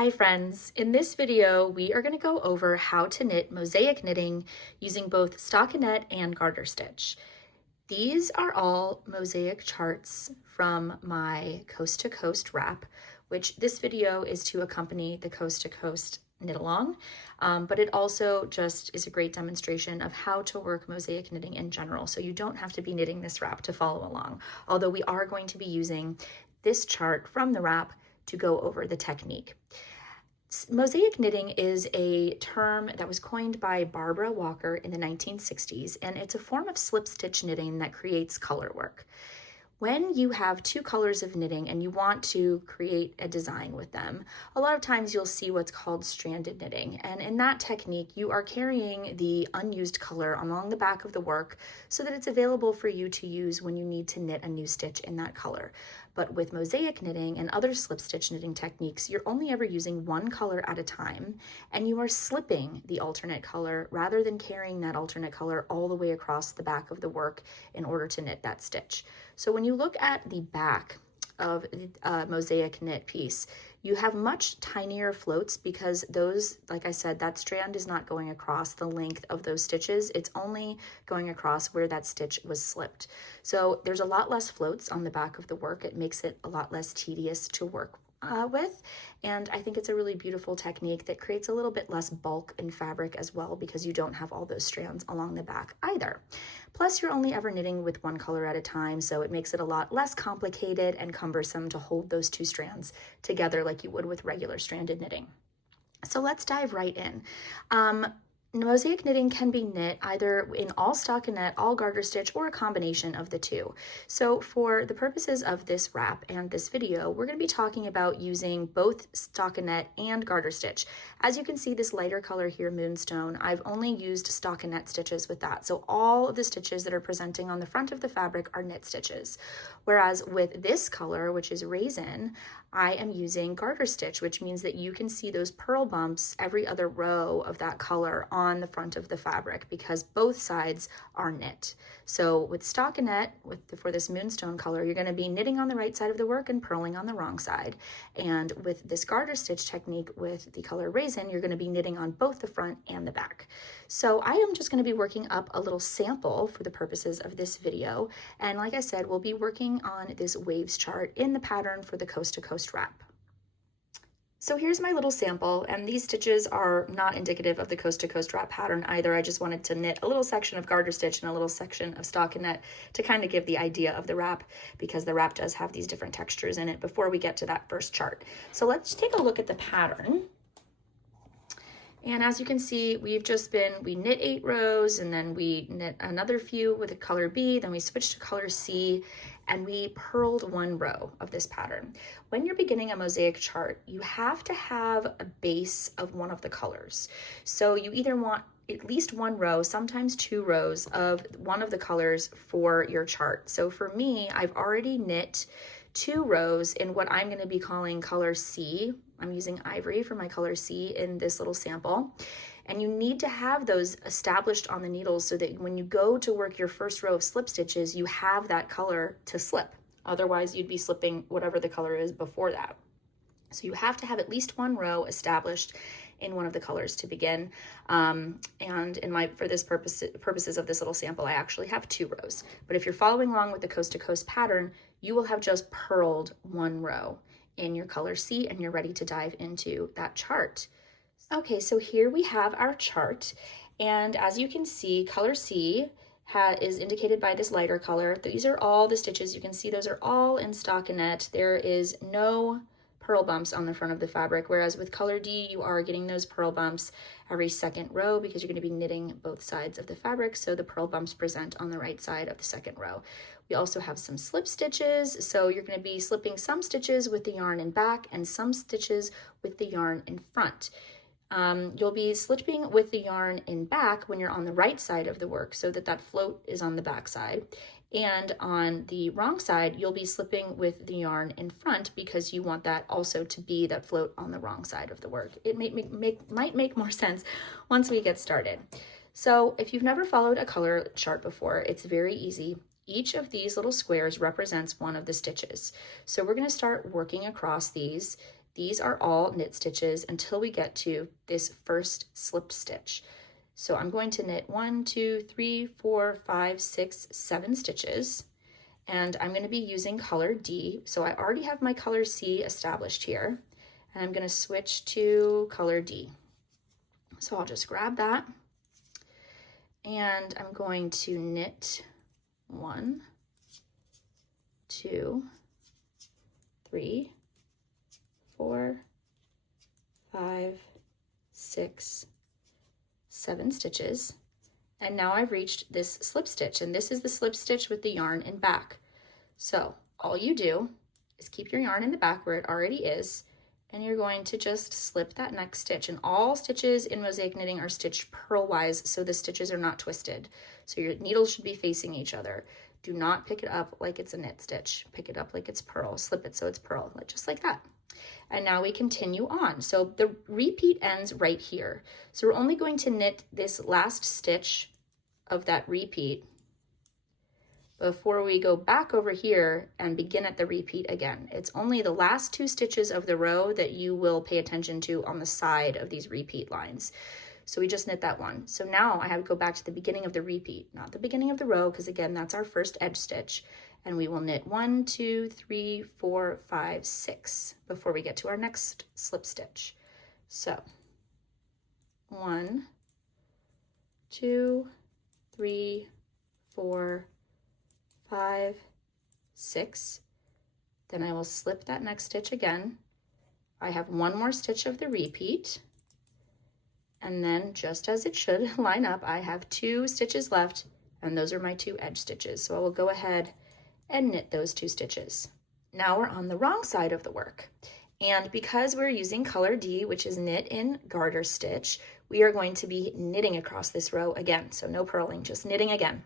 Hi friends, in this video we are going to go over how to knit mosaic knitting using both stockinette and garter stitch. These are all mosaic charts from my Coast to Coast wrap, which this video is to accompany the Coast to Coast knit along, but it also just is a great demonstration of how to work mosaic knitting in general, so you don't have to be knitting this wrap to follow along, although we are going to be using this chart from the wrap to go over the technique. Mosaic knitting is a term that was coined by Barbara Walker in the 1960s, and it's a form of slip stitch knitting that creates color work. When you have two colors of knitting and you want to create a design with them, a lot of times you'll see what's called stranded knitting. And in that technique, you are carrying the unused color along the back of the work so that it's available for you to use when you need to knit a new stitch in that color. But with mosaic knitting and other slip stitch knitting techniques, you're only ever using one color at a time, and you are slipping the alternate color rather than carrying that alternate color all the way across the back of the work in order to knit that stitch. So when you look at the back of a mosaic knit piece, you have much tinier floats because those, like I said, that strand is not going across the length of those stitches. It's only going across where that stitch was slipped. So there's a lot less floats on the back of the work. It makes it a lot less tedious to work with, and I think it's a really beautiful technique that creates a little bit less bulk in fabric as well, because you don't have all those strands along the back either. Plus, you're only ever knitting with one color at a time, so it makes it a lot less complicated and cumbersome to hold those two strands together like you would with regular stranded knitting. So let's dive right in. Mosaic knitting can be knit either in all stockinette, all garter stitch, or a combination of the two. So for the purposes of this wrap and this video, we're going to be talking about using both stockinette and garter stitch. As you can see, this lighter color here, Moonstone, I've only used stockinette stitches with that. So all of the stitches that are presenting on the front of the fabric are knit stitches. Whereas with this color, which is Raisin, I am using garter stitch, which means that you can see those purl bumps every other row of that color on the front of the fabric because both sides are knit. So with stockinette, for this Moonstone color, you're going to be knitting on the right side of the work and purling on the wrong side. And with this garter stitch technique with the color Raisin, you're going to be knitting on both the front and the back. So I am just going to be working up a little sample for the purposes of this video. And like I said, we'll be working on this waves chart in the pattern for the Coast to Coast wrap. So here's my little sample, and these stitches are not indicative of the Coast to Coast wrap pattern either. I just wanted to knit a little section of garter stitch and a little section of stockinette to kind of give the idea of the wrap, because the wrap does have these different textures in it before we get to that first chart. So let's take a look at the pattern. And as you can see, we knit 8 rows, and then we knit another few with the color B, then we switched to color C, and we purled 1 row of this pattern. When you're beginning a mosaic chart, you have to have a base of one of the colors. So you either want at least 1 row, sometimes 2 rows of one of the colors for your chart. So for me, I've already knit 2 rows in what I'm going to be calling color C. I'm using ivory for my color C in this little sample. And you need to have those established on the needles so that when you go to work your first row of slip stitches, you have that color to slip. Otherwise, you'd be slipping whatever the color is before that. So you have to have at least 1 row established in one of the colors to begin. And for this purposes of this little sample, I actually have 2 rows. But if you're following along with the Coast to Coast pattern, you will have just purled 1 row in your color C, and you're ready to dive into that chart. Okay, so here we have our chart, and as you can see, color C is indicated by this lighter color. These are all the stitches. You can see those are all in stockinette. There is no purl bumps on the front of the fabric, whereas with color D, you are getting those purl bumps every second row because you're going to be knitting both sides of the fabric, so the purl bumps present on the right side of the second row. We also have some slip stitches, so you're going to be slipping some stitches with the yarn in back and some stitches with the yarn in front. You'll be slipping with the yarn in back when you're on the right side of the work so that that float is on the back side. And on the wrong side, you'll be slipping with the yarn in front because you want that also to be that float on the wrong side of the work. It might make more sense once we get started. So if you've never followed a color chart before, it's very easy. Each of these little squares represents one of the stitches. So we're going to start working across these. these are all knit stitches until we get to this first slip stitch. So I'm going to knit 1, 2, 3, 4, 5, 6, 7 stitches, and I'm going to be using color D. So I already have my color C established here, and I'm going to switch to color D. So I'll just grab that, and I'm going to knit 1, 2, 3, 4, 5, 6, 7 stitches, and now I've reached this slip stitch, and this is the slip stitch with the yarn in back. So all you do is keep your yarn in the back where it already is, and you're going to just slip that next stitch. And all stitches in mosaic knitting are stitched purlwise, so the stitches are not twisted. So your needles should be facing each other. Do not pick it up like it's a knit stitch. Pick it up like it's purl. Slip it so it's purl, just like that. And now we continue on. So the repeat ends right here. So we're only going to knit this last stitch of that repeat before we go back over here and begin at the repeat again. It's only the last 2 stitches of the row that you will pay attention to on the side of these repeat lines. So we just knit that one. So now I have to go back to the beginning of the repeat, not the beginning of the row, because again, that's our first edge stitch. And we will knit 1, 2, 3, 4, 5, 6 before we get to our next slip stitch. So 1, 2, 3, 4, 5, 6. Then I will slip that next stitch again. I have 1 more stitch of the repeat. And then just as it should line up, I have 2 stitches left, and those are my 2 edge stitches. So I will go ahead and knit those 2 stitches. Now we're on the wrong side of the work. And because we're using color D, which is knit in garter stitch, we are going to be knitting across this row again. So no purling, just knitting again.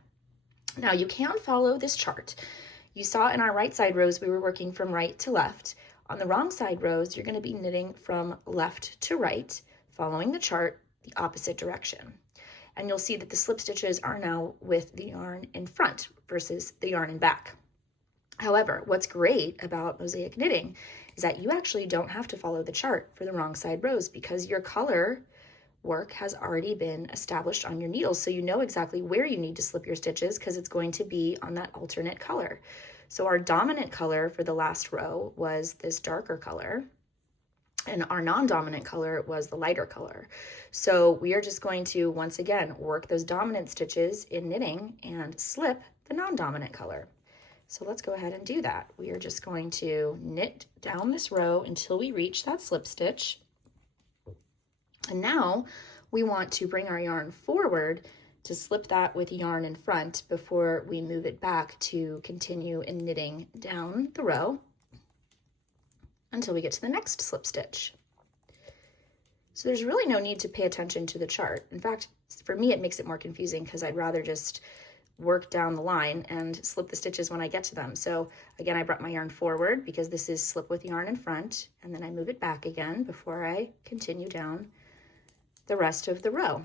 Now you can follow this chart. You saw in our right side rows, we were working from right to left. On the wrong side rows, you're going to be knitting from left to right, following the chart the opposite direction. And you'll see that the slip stitches are now with the yarn in front versus the yarn in back. However, what's great about mosaic knitting is that you actually don't have to follow the chart for the wrong side rows, because your color work has already been established on your needles. So you know exactly where you need to slip your stitches because it's going to be on that alternate color. So our dominant color for the last row was this darker color, and our non-dominant color was the lighter color. So we are just going to, once again, work those dominant stitches in knitting and slip the non-dominant color. So let's go ahead and do that. We are just going to knit down this row until we reach that slip stitch. And now we want to bring our yarn forward to slip that with yarn in front before we move it back to continue in knitting down the row until we get to the next slip stitch. So there's really no need to pay attention to the chart. In fact, for me, it makes it more confusing because I'd rather just work down the line and slip the stitches when I get to them. So again, I brought my yarn forward because this is slip with yarn in front, and then I move it back again before I continue down the rest of the row.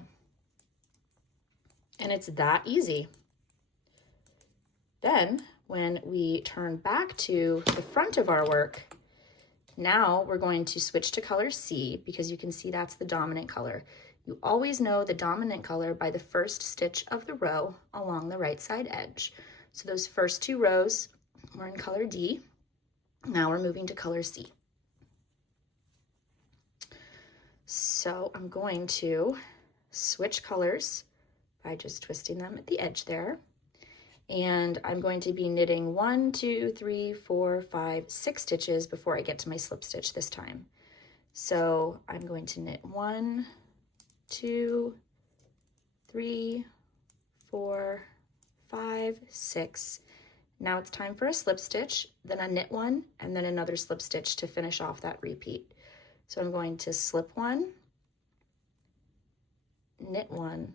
And it's that easy. Then when we turn back to the front of our work, now we're going to switch to color C because you can see that's the dominant color. You always know the dominant color by the first stitch of the row along the right side edge. So those first 2 rows were in color D. Now we're moving to color C. So I'm going to switch colors by just twisting them at the edge there. And I'm going to be knitting 1, 2, 3, 4, 5, 6 stitches before I get to my slip stitch this time. So I'm going to knit 1, 2, 3, 4, 5, 6. Now it's time for a slip stitch, then a knit 1, and then another slip stitch to finish off that repeat. So I'm going to slip 1, knit 1,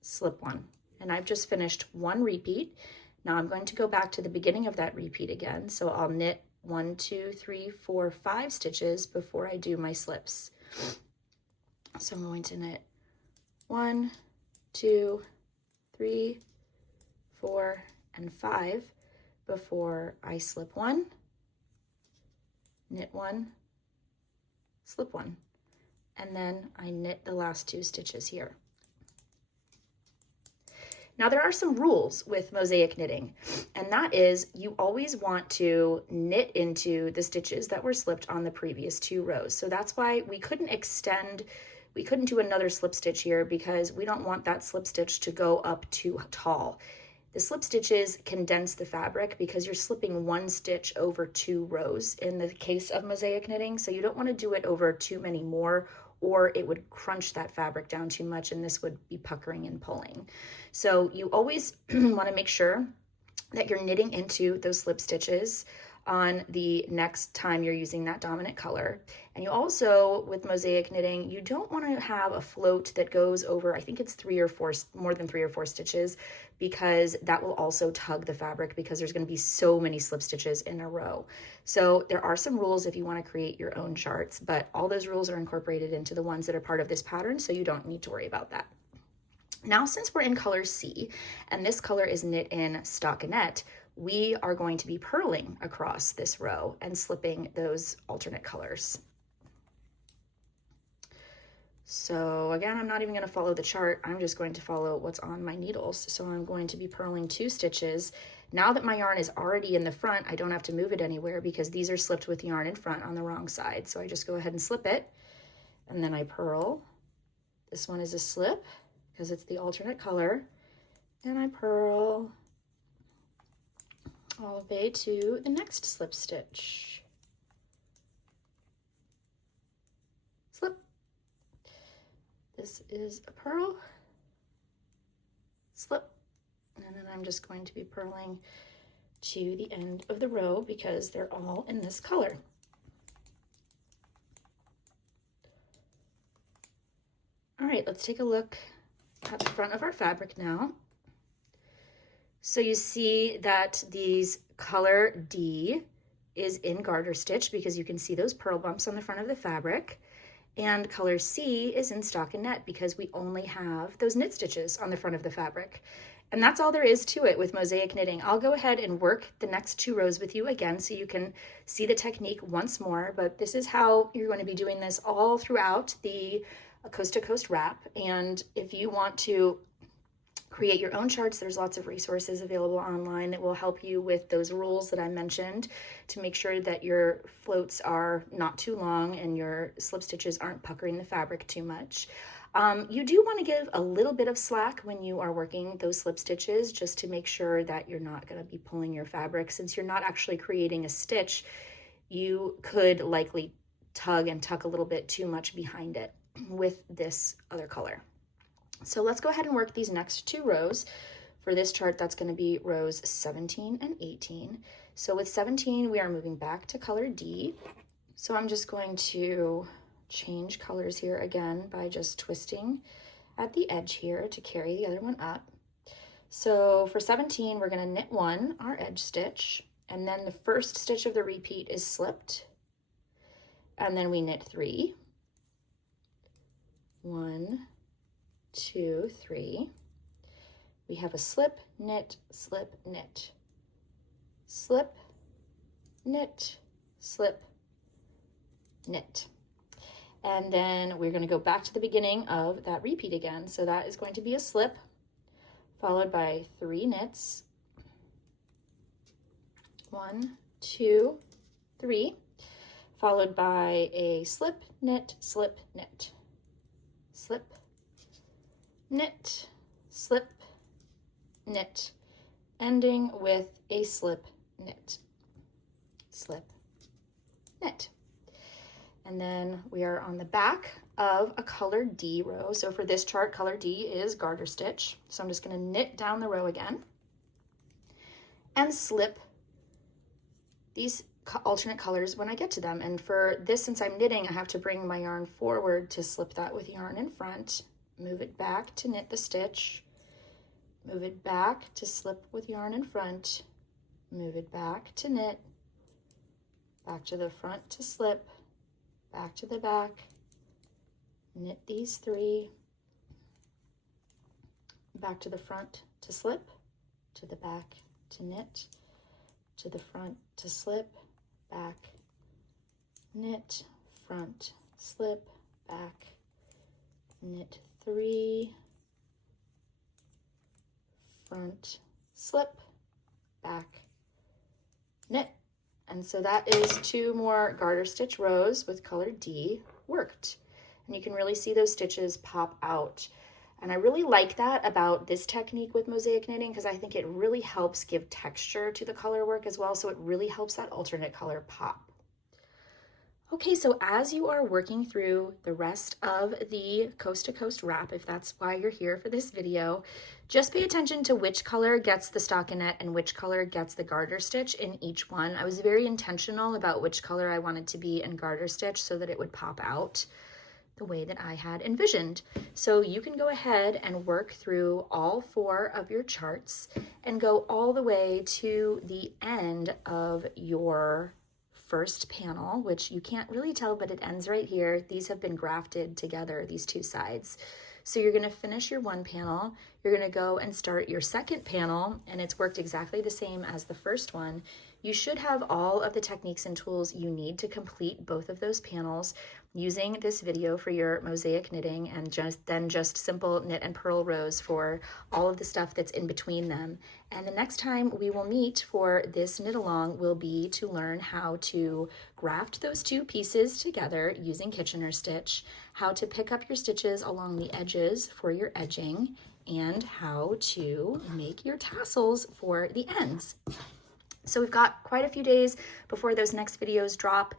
slip 1. And I've just finished 1 repeat. Now I'm going to go back to the beginning of that repeat again. So I'll knit 1, 2, 3, 4, 5 stitches before I do my slips. So I'm going to knit 1, 2, 3, 4, and 5 before I slip 1, knit 1, slip one, and then I knit the last 2 stitches here. Now there are some rules with mosaic knitting, and that is you always want to knit into the stitches that were slipped on the previous 2 rows. So that's why we couldn't do another slip stitch here, because we don't want that slip stitch to go up too tall. The slip stitches condense the fabric because you're slipping 1 stitch over 2 rows in the case of mosaic knitting, so you don't want to do it over too many more, or it would crunch that fabric down too much and this would be puckering and pulling. So you always want to make sure that you're knitting into those slip stitches on the next time you're using that dominant color. And you also, with mosaic knitting, you don't want to have a float that goes over, I think it's more than 3 or 4 stitches, because that will also tug the fabric, because there's going to be so many slip stitches in a row. So there are some rules if you want to create your own charts, but all those rules are incorporated into the ones that are part of this pattern, so you don't need to worry about that. Now, since we're in color C, and this color is knit in stockinette, we are going to be purling across this row and slipping those alternate colors. So again, I'm not even going to follow the chart. I'm just going to follow what's on my needles. So I'm going to be purling 2 stitches. Now that my yarn is already in the front, I don't have to move it anywhere because these are slipped with yarn in front on the wrong side. So I just go ahead and slip it, and then I purl. This one is a slip because it's the alternate color, and I purl all the way to the next slip stitch. Slip. This is a purl, slip, and then I'm just going to be purling to the end of the row because they're all in this color. All right, let's take a look at the front of our fabric now. So you see that these color D is in garter stitch because you can see those purl bumps on the front of the fabric, and color C is in stockinette because we only have those knit stitches on the front of the fabric. And that's all there is to it with mosaic knitting. I'll go ahead and work the next 2 rows with you again so you can see the technique once more, but this is how you're going to be doing this all throughout the coast to coast wrap. And if you want to create your own charts, there's lots of resources available online that will help you with those rules that I mentioned to make sure that your floats are not too long and your slip stitches aren't puckering the fabric too much. You do want to give a little bit of slack when you are working those slip stitches, just to make sure that you're not going to be pulling your fabric. Since you're not actually creating a stitch, you could likely tug and tuck a little bit too much behind it with this other color. So let's go ahead and work these next 2 rows. For this chart, that's going to be rows 17 and 18. So with 17, we are moving back to color D. So I'm just going to change colors here again by just twisting at the edge here to carry the other one up. So for 17, we're going to knit 1, our edge stitch, and then the first stitch of the repeat is slipped, and then we knit 3. 1, 2, 3. We have a slip, knit, slip, knit, slip, knit, slip, knit. And then we're going to go back to the beginning of that repeat again. So that is going to be a slip followed by 3 knits. 1, 2, 3, followed by a slip, knit, slip, knit, slip, knit, slip, knit, ending with a slip, knit, slip, knit. And then we are on the back of a color D row. So for this chart, color D is garter stitch. So I'm just going to knit down the row again and slip these alternate colors when I get to them. And for this, since I'm knitting, I have to bring my yarn forward to slip that with yarn in front, move it back to knit the stitch, move it back to slip with yarn in front, move it back to knit, back to the front to slip, back to the back, knit these 3, back to the front to slip, to the back to knit, to the front to slip, back, knit, front, slip, back, knit 3, front, slip, back, knit. And so that is 2 more garter stitch rows with color D worked. And you can really see those stitches pop out. And I really like that about this technique with mosaic knitting because I think it really helps give texture to the color work as well. So it really helps that alternate color pop. Okay, so as you are working through the rest of the coast to coast wrap, if that's why you're here for this video, just pay attention to which color gets the stockinette and which color gets the garter stitch in each one. I was very intentional about which color I wanted to be in garter stitch so that it would pop out the way that I had envisioned. So you can go ahead and work through all 4 of your charts and go all the way to the end of your first panel, which you can't really tell, but it ends right here. These have been grafted together, these 2 sides. So you're gonna finish your 1 panel, you're gonna go and start your 2nd panel, and it's worked exactly the same as the first one. You should have all of the techniques and tools you need to complete both of those panels using this video for your mosaic knitting, and just simple knit and purl rows for all of the stuff that's in between them. And the next time we will meet for this knit along will be to learn how to graft those 2 pieces together using Kitchener stitch, how to pick up your stitches along the edges for your edging, and how to make your tassels for the ends. So we've got quite a few days before those next videos drop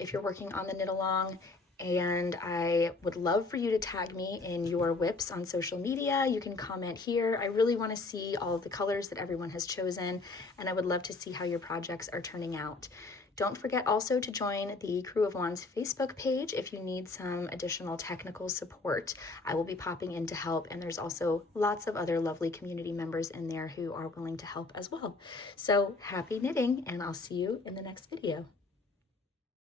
if you're working on the knit along, and I would love for you to tag me in your whips on social media. You can comment here. I really want to see all of the colors that everyone has chosen, and I would love to see how your projects are turning out. Don't forget also to join the Crew of Wands Facebook page if you need some additional technical support. I will be popping in to help, and there's also lots of other lovely community members in there who are willing to help as well. So happy knitting, and I'll see you in the next video.